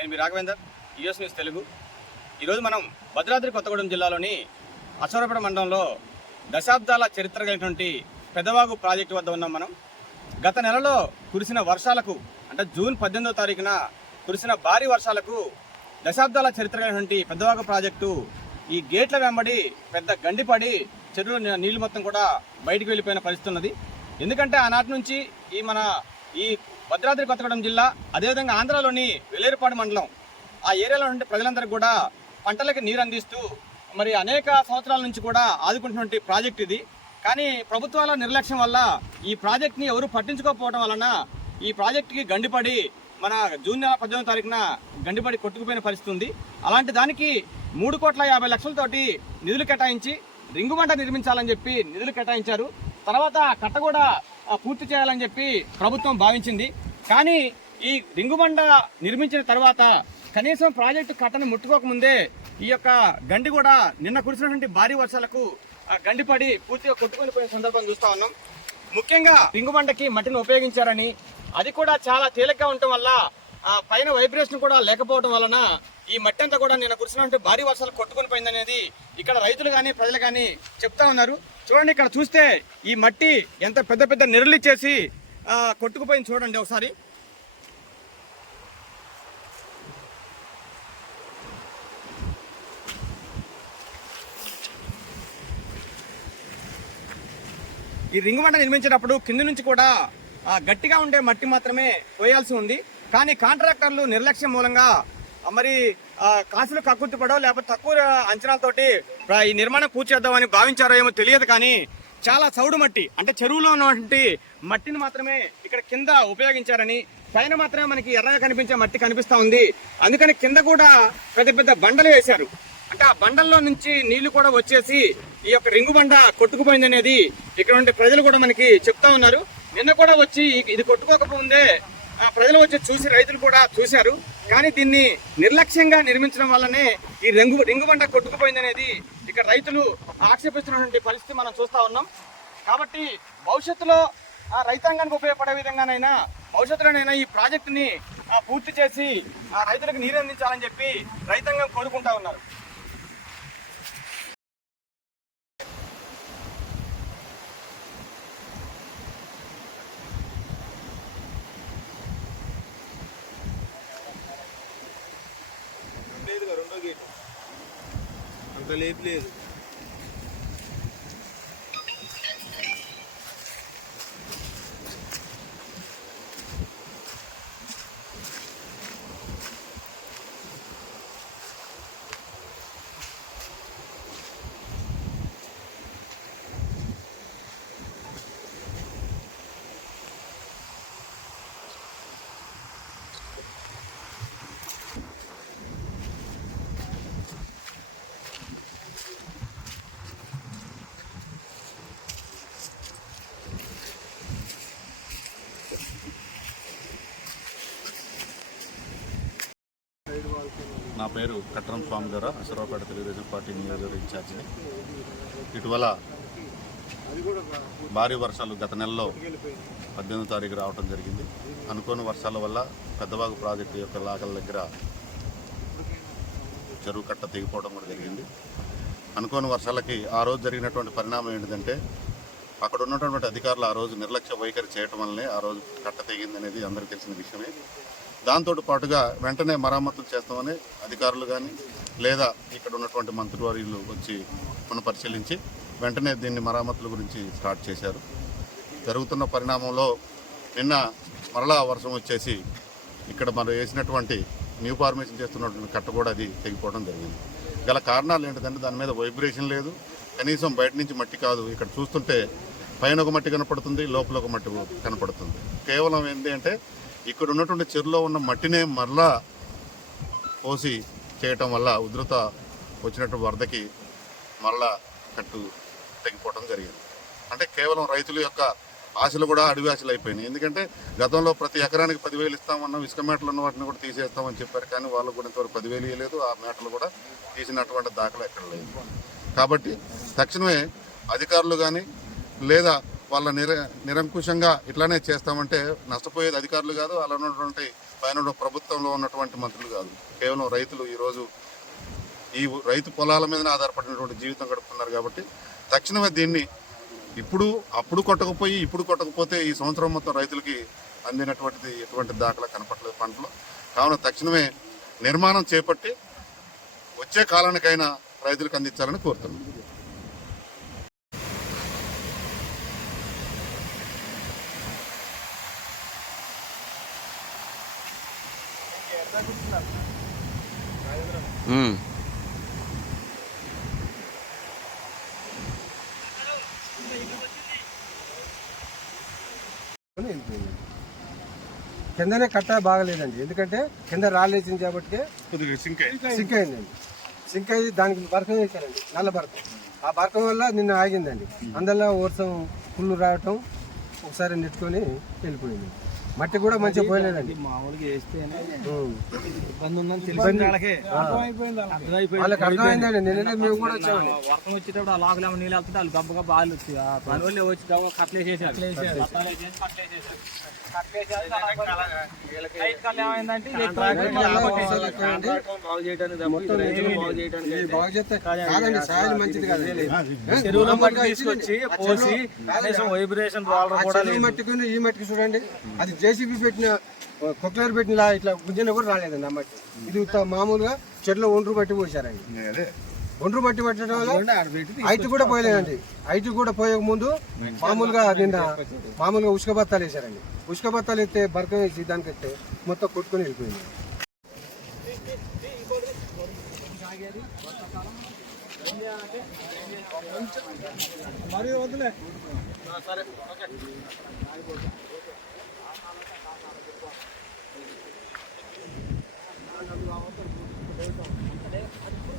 నేను మీ Raghavender US news Telugu. ఈరోజు మనం భద్రాద్రి కొత్తగూడెం జిల్లాలోని అశ్వరపేట మండలంలో దశాబ్దాల చరిత్ర కలిగినటువంటి పెదవాగు ప్రాజెక్టు వద్ద ఉన్నాం మనం. గత నెలలో కురిసిన వర్షాలకు అంటే జూన్ పద్దెనిమిదో తారీఖున కురిసిన భారీ వర్షాలకు దశాబ్దాల చరిత్ర కలిగినటువంటి పెద్దవాగు ప్రాజెక్టు ఈ గేట్ల వెంబడి పెద్ద గండిపడి చెరువులో నీళ్ళు మొత్తం కూడా బయటికి వెళ్ళిపోయిన పరిస్థితి ఉన్నది. ఎందుకంటే ఆనాటి నుంచి ఈ మన ఈ భద్రాద్రి కొత్తగూడెం జిల్లా అదేవిధంగా ఆంధ్రాలోని వెల్లేరుపాడు మండలం. ఆ ఏరియాలో ఉండే ప్రజలందరూ కూడా పంటలకు నీరు అందిస్తూ మరి అనేక సంవత్సరాల నుంచి కూడా ఆదుకుంటున్నటువంటి ప్రాజెక్ట్ ఇది. కానీ ప్రభుత్వాల నిర్లక్ష్యం వల్ల ఈ ప్రాజెక్ట్ని ఎవరు పట్టించుకోకపోవడం వలన ఈ ప్రాజెక్టుకి గండిపడి మన జూన్ నెల పద్దెనిమిది తారీఖున గండిపడి కొట్టుకుపోయిన పరిస్థితి ఉంది. అలాంటి దానికి మూడు కోట్ల యాభై లక్షలతోటి నిధులు కేటాయించి రింగుమంట నిర్మించాలని చెప్పి నిధులు కేటాయించారు. తర్వాత కట్ట కూడా పూర్తి చేయాలని చెప్పి ప్రభుత్వం భావించింది. కానీ ఈ రింగుబండ నిర్మించిన తర్వాత కనీసం ప్రాజెక్టు కట్టను ముట్టుకోకముందే ఈ యొక్క గండి కూడా నిన్న కురిసినటువంటి భారీ వర్షాలకు గండిపడి పూర్తిగా కొట్టుకొని పోయిన సందర్భం చూస్తా ఉన్నాం. ముఖ్యంగా రింగుబండకి మట్టిని ఉపయోగించారని అది కూడా చాలా తేలిగ్గా ఉండటం వల్ల ఆ పైన వైబ్రేషన్ కూడా లేకపోవడం వలన ఈ మట్టి అంతా కూడా నిన్న కురిసినటువంటి భారీ వర్షాలు కొట్టుకుని పోయిందనేది ఇక్కడ రైతులు కానీ ప్రజలు కానీ చెప్తా ఉన్నారు. చూడండి ఇక్కడ చూస్తే ఈ మట్టి ఎంత పెద్ద పెద్ద నెరలు ఇచ్చేసి కొట్టుకుపోయింది చూడండి ఒకసారి. ఈ రింగు మంట నిర్మించేటప్పుడు కింద నుంచి కూడా గట్టిగా ఉండే మట్టి మాత్రమే పోయాల్సి ఉంది. కానీ కాంట్రాక్టర్లు నిర్లక్ష్యం మూలంగా మరి కాసులు కక్కుర్తిపడో లేకపోతే తక్కువ అంచనాలతోటి ఈ నిర్మాణం పూర్తి చేద్దామని భావించారో ఏమో తెలియదు కానీ చాలా చౌడు మట్టి అంటే చెరువులో ఉన్నటువంటి మట్టిని మాత్రమే ఇక్కడ కింద ఉపయోగించారని పైన మాత్రమే మనకి ఎర్రగా కనిపించే మట్టి కనిపిస్తూ ఉంది. అందుకని కింద కూడా పెద్ద పెద్ద బండలు వేశారు. అంటే ఆ బండల్లో నుంచి నీళ్ళు కూడా వచ్చేసి ఈ యొక్క రింగు బండ కొట్టుకుపోయింది అనేది ఇక్కడ ఉండే ప్రజలు కూడా మనకి చెప్తా ఉన్నారు. నిన్న కూడా వచ్చి ఇది కొట్టుకోకపోతే ప్రజలు వచ్చి చూసి రైతులు కూడా చూశారు. కానీ దీన్ని నిర్లక్ష్యంగా నిర్మించడం వల్లనే ఈ రింగు రింగు బండ కొట్టుకుపోయింది అనేది ఇక్కడ రైతులు ఆక్షేపిస్తున్నటువంటి పరిస్థితి మనం చూస్తూ ఉన్నాం. కాబట్టి భవిష్యత్తులో ఆ రైతాంగానికి ఉపయోగపడే విధంగానైనా భవిష్యత్తులోనైనా ఈ ప్రాజెక్టుని ఆ, పూర్తి చేసి ఆ రైతులకు నీరు అందించాలని చెప్పి రైతాంగం కోరుకుంటా ఉన్నారు. లేదు లేదు నా పేరు కట్టరం స్వామి గారు అసరావుపేట తెలుగుదేశం పార్టీ నియోజకవర్గ ఇన్ఛార్జిని. ఇటీవల భారీ వర్షాలు గత నెలలో పద్దెనిమిది తారీఖు రావడం జరిగింది. అనుకోని వర్షాల వల్ల పెద్దవాగు ప్రాజెక్టు యొక్క లాగల దగ్గర చెరువు కట్ట తెగిపోవడం కూడా జరిగింది. అనుకోని వర్షాలకి ఆ రోజు జరిగినటువంటి పరిణామం ఏంటిదంటే అక్కడ ఉన్నటువంటి అధికారులు ఆ రోజు నిర్లక్ష్య వైఖరి చేయటం వల్లనే ఆ రోజు కట్ట తెగింది అనేది అందరికీ తెలిసిన విషయమే. దాంతో పాటుగా వెంటనే మరమ్మతులు చేస్తామని అధికారులు కానీ లేదా ఇక్కడ ఉన్నటువంటి మంత్రివర్యులు వచ్చి పునఃపరిశీలించి వెంటనే దీన్ని మరమ్మతుల గురించి స్టార్ట్ చేశారు. జరుగుతున్న పరిణామంలో నిన్న మరలా వర్షం వచ్చేసి ఇక్కడ మనం వేసినటువంటి న్యూ ఫార్మేషన్ చేస్తున్నటువంటి కట్ట కూడా అది తెగిపోవడం జరిగింది. గల కారణాలు ఏంటంటే దాని మీద వైబ్రేషన్ లేదు. కనీసం బయట నుంచి మట్టి కాదు. ఇక్కడ చూస్తుంటే పైన ఒక మట్టి కనపడుతుంది లోపల ఒక మట్టి కనపడుతుంది. కేవలం ఏంటి అంటే ఇక్కడ ఉన్నటువంటి చెరువులో ఉన్న మట్టినే మరలా పోసి చేయటం వల్ల ఉధృత వచ్చినట్టు వరదకి మరలా కట్టు తెగిపోవడం జరిగింది. అంటే కేవలం రైతుల యొక్క ఆశలు కూడా అడవి ఆశలు అయిపోయినాయి. ఎందుకంటే గతంలో ప్రతి ఎకరానికి పదివేలు ఇస్తామన్నాం ఇసుక మేటలు ఉన్న వాటిని కూడా తీసేస్తామని చెప్పారు. కానీ వాళ్ళు కూడా ఇంతవరకు పదివేలు ఇవ్వలేదు ఆ మేటలు కూడా తీసినటువంటి దాఖలు ఎక్కడ లేదు కాబట్టి తక్షణమే అధికారులు కానీ లేదా వాళ్ళ నిర నిరంకుశంగా ఇట్లానే చేస్తామంటే నష్టపోయేది అధికారులు కాదు అలా ఉన్నటువంటి పైన ప్రభుత్వంలో ఉన్నటువంటి మంత్రులు కాదు. కేవలం రైతులు ఈరోజు ఈ రైతు పొలాల మీదనే ఆధారపడినటువంటి జీవితం గడుపుతున్నారు కాబట్టి తక్షణమే దీన్ని ఇప్పుడు అప్పుడు కొట్టకపోయి ఇప్పుడు కొట్టకపోతే ఈ సంవత్సరం మొత్తం రైతులకి అందినటువంటిది ఎటువంటి దాఖలా కనపట్లేదు పంటలు. కావున తక్షణమే నిర్మాణం చేపట్టి వచ్చే కాలానికైనా రైతులకు అందించాలని కోరుతున్నాను కిందనే కట్ట బాగలేదండి. ఎందుకంటే కింద రాలేసింది కాబట్టి సింక్ అయిందండి సింక్ అయ్యి. దానికి బరకం వేశారండి. నల్ల బరకం. ఆ బరకం వల్ల నిన్న ఆగిందండి. అందువల్ల వర్షం ఫుల్ రావటం ఒకసారి నెట్టుకొని వెళ్ళిపోయింది. మట్టి కూడా మంచిగా పోయలేదండి. మామూలుగా వేస్తేనే ఉం. ఇబ్బంది ఉందని తెలిసింది వాళ్ళకి. అర్థమైపోయింది వాళ్ళకి. అర్థమైందండి. నిన్ననే మేము కూడా వచ్చామండి. వర్షం వచ్చేటప్పుడు ఆ ఏమో నీళ్ళు వెళ్తుంటే వాళ్ళు గబ్బ గబ్బ ఆలు వచ్చి పని వాళ్ళు వచ్చి గబ్బ మంచిది కదా చెరువులో మట్టి తీసుకొచ్చి పోసి వైబ్రేషన్ కూడా ఈ మట్టికి చూడండి అది జేసీబీ పెట్టిన కొక్లర్ పెట్టిన ఇట్లా గుంజిన కూడా రాలేదండి ఆ మట్టి ఇది మామూలుగా చెట్లు ఒండ్రు పట్టి పోసారండి ఒండ్రు మట్టి పట్టడం వల్ల హైట్ కూడా పోయలేదండి. హైట్ కూడా పోయే ముందు మామూలుగా నిన్న మామూలుగా ఉసుక బత్తాలు వేసారండి ఉసుక బత్తాలు ఎత్తే బరకం వేసి దానికి ఎత్తే మొత్తం కొట్టుకొని వెళ్ళిపోయింది.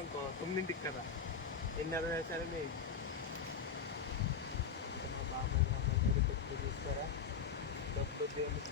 ఉందనుకో తొమ్మిదింటికి కదా ఎన్నర వేసారు మీ మా బాబాయ్ మా మంది డబ్బులు తీసుకోరా డబ్బులు దేవుడు